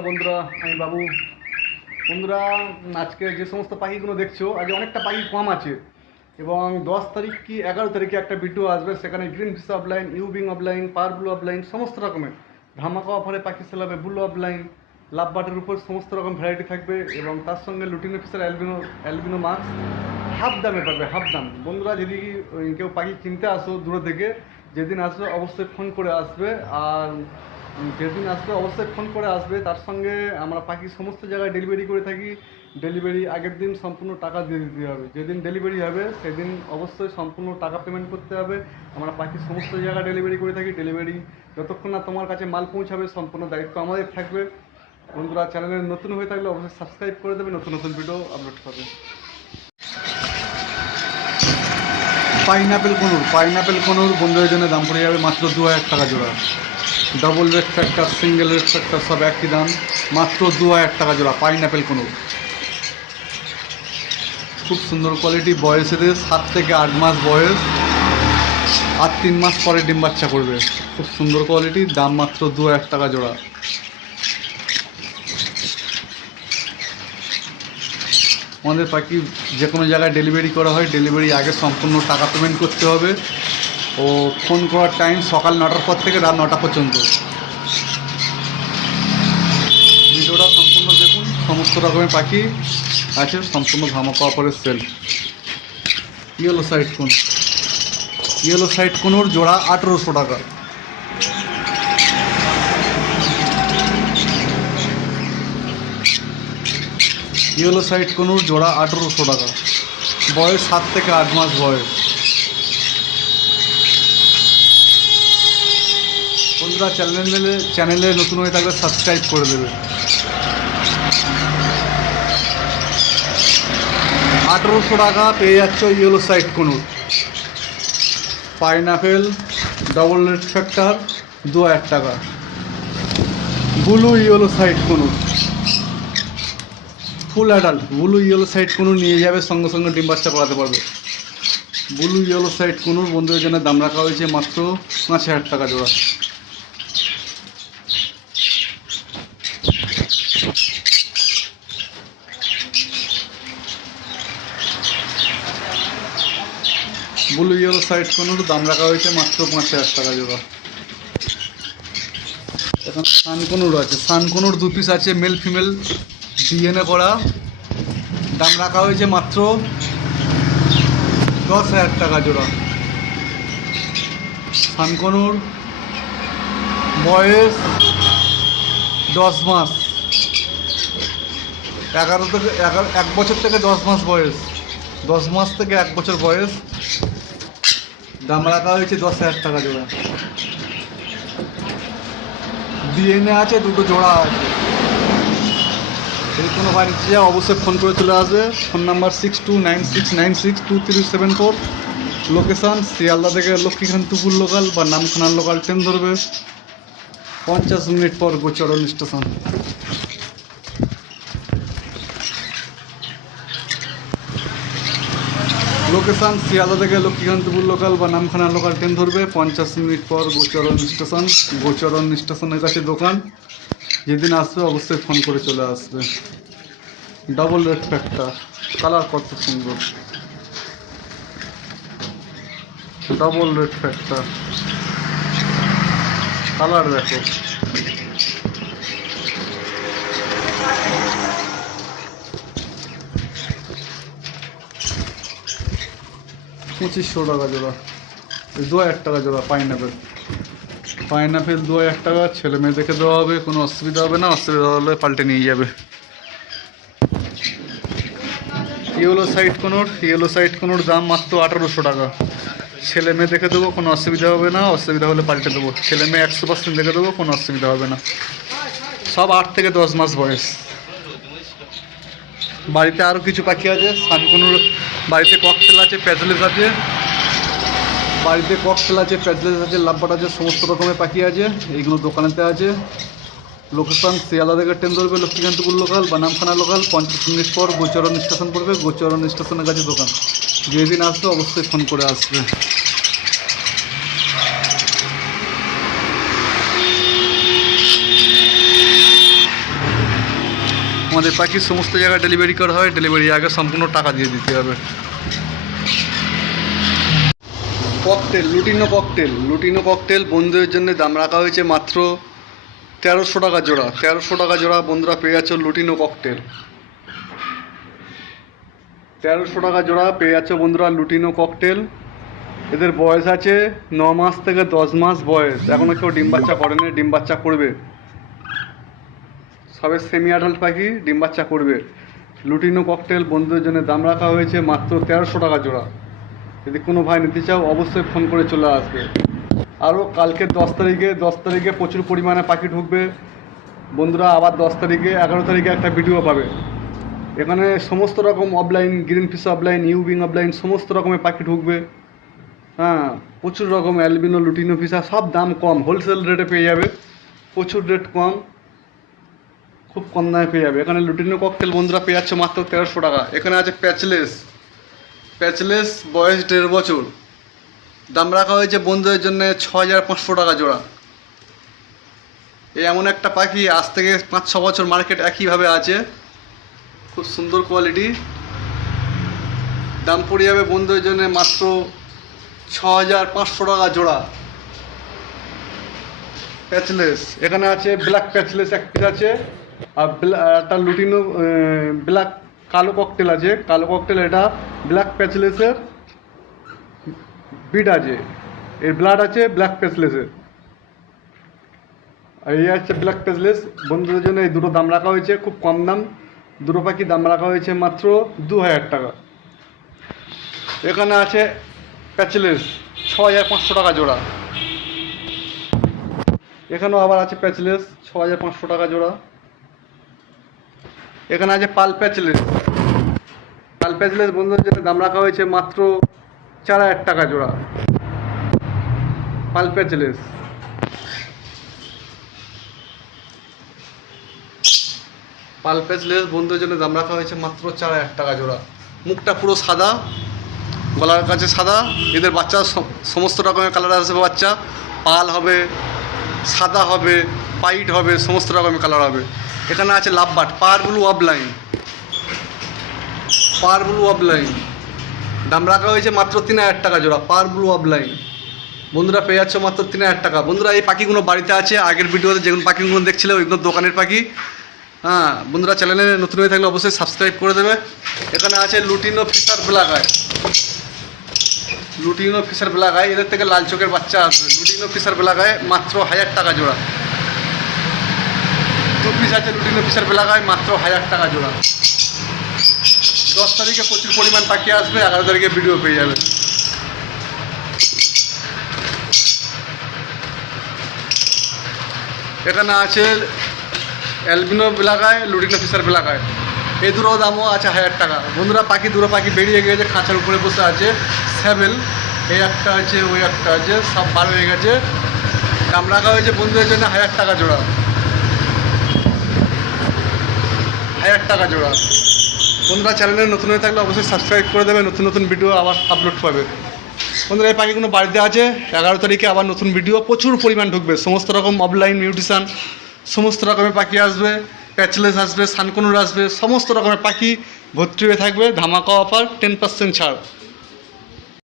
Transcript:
Hello বন্ধুরা, আমি বাবু। বন্ধুরা, আজকে যে সমস্ত পাখিগুলো দেখছো, আজ অনেকটা পাখি কম আছে এবং 10 তারিখ কি 11 তারিখে একটা ভিডিও আসবে। সেখানে গ্রিন ফিশ অফলাইন, ইউবিং অফলাইন, পার ব্লু অফলাইন সমস্ত রকমের ধামাকা অফারে পাখি সেল হবে। ব্লু অফলাইন, লাভ বাটের উপর সমস্ত রকম ভ্যারাইটি থাকবে এবং তার সঙ্গে লুটিনো ফিশের অ্যালবিনো অ্যালবিনো মাস্ক হাফ দামে পাবে, হাফ দাম। বন্ধুরা, যদি কেউ পাখি কিনতে আসো দূরে থেকে, যেদিন আসবে অবশ্যই ফোন করে আসবে। আর যেদিন আসবে অবশ্যই ফোন করে আসবে। তার সঙ্গে আমরা পাখি সমস্ত জায়গায় ডেলিভারি করে থাকি। ডেলিভারি আগের দিন সম্পূর্ণ টাকা দিয়ে দিতে হবে। যেদিন ডেলিভারি হবে সেদিন অবশ্যই সম্পূর্ণ টাকা পেমেন্ট করতে হবে। আমরা পাখি সমস্ত জায়গায় ডেলিভারি করে থাকি। ডেলিভারি যতক্ষণ না তোমার কাছে মাল পৌঁছাবে সম্পূর্ণ দায়িত্ব আমাদের থাকবে। বন্ধুরা, চ্যানেলে নতুন হয়ে থাকলে অবশ্যই সাবস্ক্রাইব করে দেবে, নতুন নতুন ভিডিও আপলোড পাবে। পাইনাপেল কোনুর বন্ধুদের জন্য দাম পড়ে যাবে মাত্র 2000 টাকা জোড়া। Double red factor, single red factor সব একই দাম, মাত্র 2000 টাকা জোড়া পাইনাপেল কোনুর। খুব সুন্দর কোয়ালিটি, বয়স এদের 7 থেকে 8 মাস বয়স, আর 3 মাস পরে ডিম বাচ্চা করবে। খুব সুন্দর কোয়ালিটি, দাম মাত্র 2000 টাকা জোড়া। আমাদের পাখি যে কোনো জায়গায় ডেলিভারি করা হয়, ডেলিভারি আগে সম্পূর্ণ টাকা পেমেন্ট করতে হবে ও ফোন করার টাইম সকাল 9টার পর থেকে রাত 9টা পর্যন্ত। ভিডিওটা সম্পূর্ণ দেখুন, সমস্ত রকমের পাখি আছে, সম্পূর্ণ ধামাকা অফারের সেল। ইয়েলো সাইড কোনোর জোড়া 1800 টাকা। ইয়েলো সাইড কোনোর জোড়া 1800 টাকা, বয়স 7 থেকে 8 মাস বয়স। বন্ধুরা, চ্যানেলে নতুন হয়ে থাকলে সাবস্ক্রাইব করে দেবে। 1800 টাকা পেয়ে যাচ্ছ yellow side কোনুর। Pineapple double red factor 2000 টাকা। Blue yellow side কোনুর full adult, blue yellow side কোনুর নিয়ে যাবে, সঙ্গে সঙ্গে ডিম বাচ্চা করাতে পারবে। ব্লু ইয়েলো সাইড কোনুর বন্ধুদের জন্য দাম রাখা হয়েছে মাত্র 5000 টাকা জোড়া। ব্লু ইয়েলো সাইড কোনুর দাম রাখা হয়েছে মাত্র 5000 টাকা জোড়া। এখন সানকনুর আছে, সানকনুর 2 পিস আছে, মেল ফিমেল ডিএনএ করা, দাম রাখা হয়েছে মাত্র 10,000 টাকা জোড়া। সানকনুর বয়স 10 মাস, 1 বছর থেকে 10 মাস বয়স, 10 মাস থেকে 1 বছর বয়স, দাম রাখা হয়েছে 10,000 টাকা জোড়া। ডিএনএ আছে, 2টো জোড়া আছে। যদি কোনো বাড়িতে যায় অবশ্যই ফোন করে চলে আসবে। Phone number 6296962374। লোকেশান শিয়ালদা থেকে লক্ষ্মীকান্তপুর লোকাল বা নামখানার লোকাল ট্রেন ধরবে, 50 মিনিট পর গোচরণ স্টেশন। লোকেশান শিয়ালদা থেকে লক্ষ্মীকান্তপুর লোকাল বা নামখানার লোকাল ট্রেন ধরবে, 50 মিনিট পর গোচরণ স্টেশন। গোচরণ স্টেশনের কাছে দোকান। যেদিন আসবে অবশ্যই ফোন করে চলে আসবে। ডবল রেড ফ্যাক্টর, কালার কত সুন্দর, ডবল রেড ফ্যাক্টর কালার দেখো। 2500 টাকা জোড়া, 2000 টাকা জোড়া। পাইনাপেল 2000 টাকা, ছেলে মেয়ে দেখে দেওয়া হবে, কোনো অসুবিধা হবে না, অসুবিধা হলে পাল্টে নিয়ে যাবে। ইয়েলো সাইড কোনোর দাম মাত্র 1800 টাকা। ছেলে মেয়ে দেখে দেবো, কোনো অসুবিধা হবে না, অসুবিধা হলে পাল্টে দেবো। ছেলে মেয়ে 100% দেখে দেবো, কোনো অসুবিধা হবে না। সব 8 থেকে 10 মাস বয়স। বাড়িতে আরও কিছু পাখি আছে। সানকনুর বাড়িতে ককটেল আছে, প্যাজলেস আছে, লাভবাট আছে, সমস্ত রকমের পাখি আছে। এইগুলো দোকানেতে আছে। লোকেশান শিয়ালদা থেকে ট্রেন ধরবে, লক্ষ্মীকান্তপুর লোকাল বা নামখানা লোকাল, 50 মিনিট পর গোচরণ স্টেশন পড়বে, গোচরণ স্টেশনের কাছে দোকান। যেদিন আসবে অবশ্যই ফোন করে আসবে। আমাদের পাখি সমস্ত জায়গায় ডেলিভারি করা হয়, ডেলিভারি আগে সম্পূর্ণ টাকা দিয়ে দিতে হবে। ককটেল, লুটিনো ককটেল বন্ধুদের জন্য দাম রাখা হয়েছে মাত্র 1300 টাকা জোড়া। 1300 টাকা জোড়া বন্ধুরা পেয়ে যাচ্ছ লুটিনো ককটেল। 1300 টাকা জোড়া পেয়ে যাচ্ছ বন্ধুরা লুটিনো ককটেল। এদের বয়স আছে 9 মাস থেকে 10 মাস বয়স। এখনও কেউ ডিম বাচ্চা করেনি, ডিম বাচ্চা করবে, সবে সেমি অ্যাডাল্ট পাখি, ডিম বাচ্চা করবে। লুটিনো ককটেল বন্ধুদের জন্য দাম রাখা হয়েছে মাত্র 1300 টাকা জোড়া। যদি কোনো ভাই নিতে চাও অবশ্যই ফোন করে চলে আসবে। আরও কালকে 10 তারিখে প্রচুর পরিমাণে পাখি ঢুকবে বন্ধুরা। আবার 10 তারিখে 11 তারিখে একটা ভিডিও পাবে। এখানে সমস্ত রকম অফলাইন, গ্রিন ফিশ অফলাইন, ইউবিং অফলাইন সমস্ত রকমের পাখি ঢুকবে। হ্যাঁ, প্রচুর রকম অ্যালবিনো, লুটিনো ফিশা, সব দাম কম, হোলসেল রেটে পেয়ে যাবে, প্রচুর রেট কম, খুব কম দামে পেয়ে যাবে। এখানে লুটিনো ককটেল বন্ধুরা পেয়ে যাচ্ছে মাত্র 1300 টাকা। এখানে আছে প্যাচলেস বয়স 1.5 বছর, দাম রাখা হয়েছে বন্ধুদের জন্য 6500 টাকা জোড়া। এই এমন একটা পাখি আজ থেকে 5-6 বছর মার্কেট একইভাবে আছে, খুব সুন্দর কোয়ালিটি, দাম পড়ে যাবে বন্ধুদের জন্য মাত্র 6500 টাকা জোড়া। প্যাচলেস এখানে আছে ব্ল্যাক প্যাচলেস এক পিস আছে, আর একটা লুটিনো ব্ল্যাক কালো ককটেল আছে। কালো ককটেল এটা ব্ল্যাক প্যাচলেসের বিট আছে, এর ব্লাড আছে ব্ল্যাক প্যাচলেসের। আর এই আছে ব্ল্যাক প্যাচলেস বন্ধুদের জন্য। এই দুটো দাম রাখা হয়েছে খুব কম দাম, দুটো পাখি দাম রাখা হয়েছে মাত্র 2000 টাকা। এখানে আছে প্যাচলেস 6500 টাকা জোড়া। এখানেও আবার আছে প্যাচলেস 6500 টাকা জোড়া। এখানে আছে পাল প্যাচলেস বন্ধুদের জন্য দাম রাখা হয়েছে মাত্র 4000 টাকা জোড়া। পাল প্যাচলেস বন্ধুদের জন্য দাম রাখা হয়েছে মাত্র 4000 টাকা জোড়া। মুখটা পুরো সাদা, গলার কাছে সাদা। এদের বাচ্চা সমস্ত রকমের কালার আসবে, বাচ্চা পাল হবে, সাদা হবে, পাইট হবে, সমস্ত রকমের কালার হবে। এখানে আছে লাভবার্ড পার ব্লু অফলাইন, দাম রাখা হয়েছে মাত্র 3000 টাকা জোড়া। পার ব্লু অফলাইন বন্ধুরা পেয়ে যাচ্ছে মাত্র 3000 টাকা। বন্ধুরা এই পাখিগুলো বাড়িতে আছে, আগের ভিডিওতে যেগুলো পাখিগুলো দেখছিলে ওইগুলো দোকানের পাখি। হ্যাঁ বন্ধুরা, চ্যানেলে নতুন হয়ে থাকলে অবশ্যই সাবস্ক্রাইব করে দেবে। এখানে আছে লুটিনো ফিশার ব্ল্যাক আই, এদের থেকে লাল চোখের বাচ্চা আসবে। লুটিনো ফিশার ব্ল্যাক আই মাত্র 1000 টাকা জোড়া। 2 পিস আছে লুটিনো ফিশার ব্ল্যাক আই মাত্র 1000 টাকা জোড়া। 10 তারিখে প্রচুর পরিমাণ পাখি আসবে, 11 তারিখে ভিডিও পেয়ে যাবে। এখানে আছে albino black eye, lutino Fischer black eye, এই দুটো দামও আছে 1000 টাকা। বন্ধুরা দুটো পাখি বেরিয়ে গেছে, খাঁচার উপরে বসে আছে। স্যাবেল এই একটা আছে, ওই একটা আছে, সব বার হয়ে গেছে। দাম রাখা হয়েছে বন্ধুদের জন্য 1000 টাকা জোড়া। 1000 টাকা জোড়া। বন্ধুরা চ্যানেলে নতুন হয়ে থাকলে অবশ্যই সাবস্ক্রাইব করে দেবে, নতুন ভিডিও আবার আপলোড পাবে। বন্ধুরা এই পাখিগুলো বাড়িতে আছে, 11 তারিখে আবার নতুন ভিডিও প্রচুর পরিমাণ ঢুকবে। সমস্ত রকম অফলাইন মিউটিশান, সমস্ত রকমের পাখি আসবে, প্যাচলেস আসবে, সানকনুর আসবে, সমস্ত রকমের পাখি ভর্তি হয়ে থাকবে। ধামাকা অফার 10% ছাড়।